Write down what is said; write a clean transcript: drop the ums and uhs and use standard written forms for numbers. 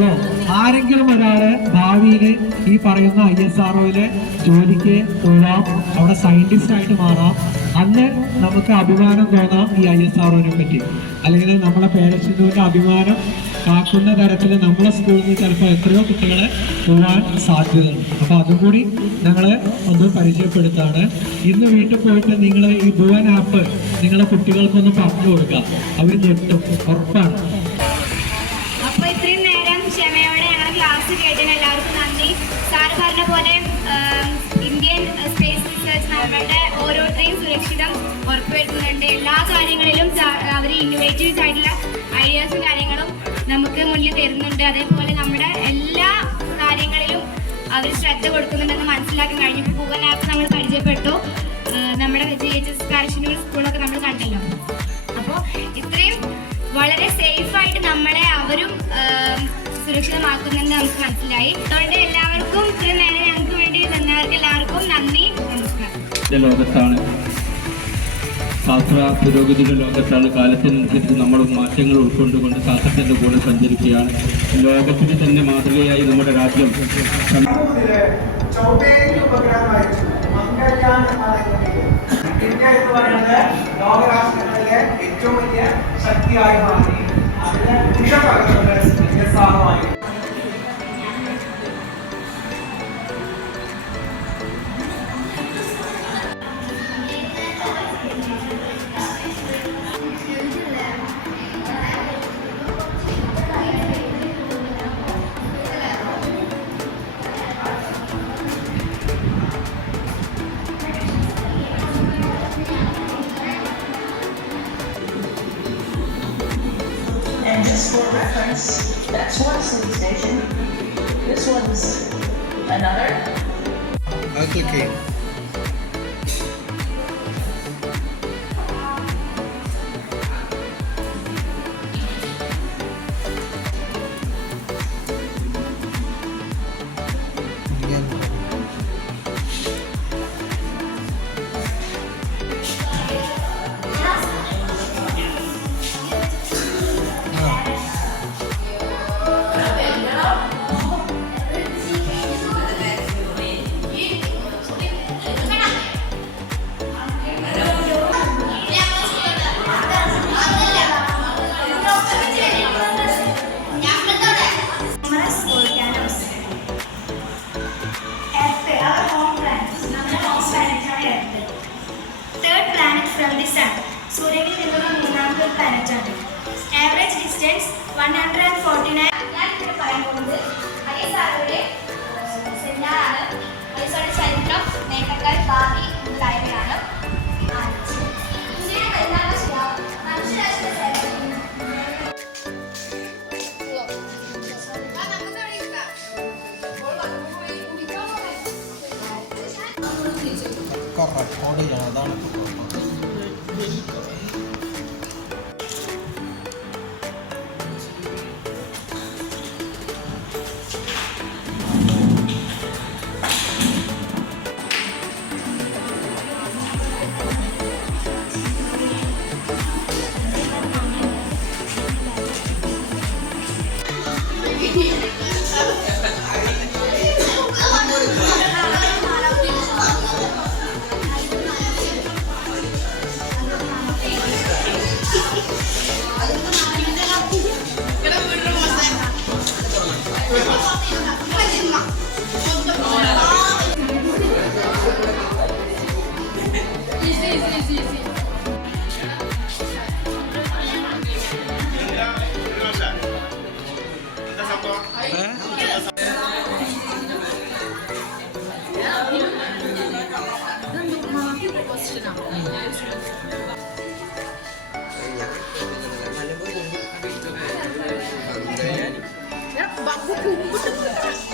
മക്കളോ ആരെങ്കിലും ഒരാള് ഭാവിയിൽ ഈ പറയുന്ന ISROയിലെ ജോലിക്ക് പോവാം, അവിടെ സയന്റിസ്റ്റ് ആയിട്ട് മാറാം, അന്ന് നമുക്ക് അഭിമാനം തോന്നാം ഈ ISROനെ പറ്റി. അല്ലെങ്കിൽ നമ്മളെ പേരൻസിന്റെ അഭിമാനം കാക്കുന്ന തരത്തിൽ നമ്മളെ സ്കൂളിൽ നിന്ന് ചിലപ്പോൾ എത്രയോ കുട്ടികളെ പോകാൻ സാധ്യതയുണ്ട്. അപ്പൊ അതും കൂടി ഞങ്ങളെ ഒന്ന് പരിചയപ്പെടുത്താണ്. ഇന്ന് വീട്ടിൽ പോയിട്ട് നിങ്ങൾ ഈ ഭുവൻ ആപ്പ് നിങ്ങളെ കുട്ടികൾക്കൊന്ന് പറഞ്ഞു കൊടുക്കുക, അവർ ഞെട്ടും, ഉറപ്പാണ്. അപ്പൊ ഇത്രയും നേരം ക്ഷമയോടെ ഞങ്ങളുടെ ക്ലാസ് കേട്ടതിന് എല്ലാവർക്കും നന്ദി. സാർ പറഞ്ഞ പോലെ ഇന്ത്യൻ സ്പേസ് റിസർച്ച് നമ്മളുടെ ഓരോരുത്തരെയും സുരക്ഷിതം ഉറപ്പുവരുത്തുന്നുണ്ട്. എല്ലാ കാര്യങ്ങളിലും അവർ ഇന്നോവേറ്റീവ്സ് ആയിട്ടുള്ള ഐഡിയാസും കാര്യങ്ങളും നമുക്ക് മുന്നിൽ തരുന്നുണ്ട്. അതേപോലെ നമ്മുടെ എല്ലാ കാര്യങ്ങളിലും അവർ ശ്രദ്ധ കൊടുക്കുന്നുണ്ടെന്ന് മനസ്സിലാക്കാൻ കഴിഞ്ഞു. ഇപ്പോൾ ഗൂഗിൾ ആപ്പ് നമ്മൾ പരിചയപ്പെട്ടു, നമ്മുടെ GHS കാരശ്ശൂർ സ്കൂളൊക്കെ നമ്മൾ കണ്ടല്ലോ. അപ്പോൾ ഇത്രയും വളരെ സേഫായിട്ട് നമ്മളെ അവരും സുരക്ഷിതമാക്കുന്നെന്ന് നമുക്ക് മനസ്സിലായി. അതുകൊണ്ട് എല്ലാവർക്കും ഇത്രയും നേരം ഞങ്ങൾക്ക് വേണ്ടി നിന്നവർക്ക് എല്ലാവർക്കും നന്ദി, നമസ്കാരം. ലോകത്താണ്, ശാസ്ത്ര പുരോഗതിയുടെ ലോകത്താണ്. കാലത്തിനനുസരിച്ച് നമ്മൾ മാറ്റങ്ങൾ ഉൾക്കൊണ്ടുകൊണ്ട് ശാസ്ത്രത്തിൻ്റെ കൂടെ സഞ്ചരിക്കുകയാണ്. ലോകത്തിന് തന്നെ മാതൃകയായി നമ്മുടെ രാജ്യം ഇന്ത്യ എന്ന് പറയുന്നത് ലോകരാഷ്ട്രങ്ങളിലെ ഏറ്റവും വലിയ ശക്തിയായി മാറി. അതിന് ISROമായി. And just for reference, that's one city station. This one's another. I'll click here. From the sun, സൂര്യനിൽ നിന്നുള്ള മൂന്നാമത്തെ ഒരു പ്ലാനറ്റാണ്. Average distance 149. ഞാൻ ഇവിടെ പറയാൻ പോകുന്നത് ISROയുടെ സെമിനാറാണ്. ISROയുടെ ചരിത്രം, നേട്ടങ്ങൾ, ഭാവി മുതലായവയാണ്. ഇന്ത്യയുടെ ബഹിരാകാശ മനുഷ്യരാശിയുടെ സേവനം. റെക്കോർഡ് ചെയ്യണം, അതാണ്. Bangku kumpul.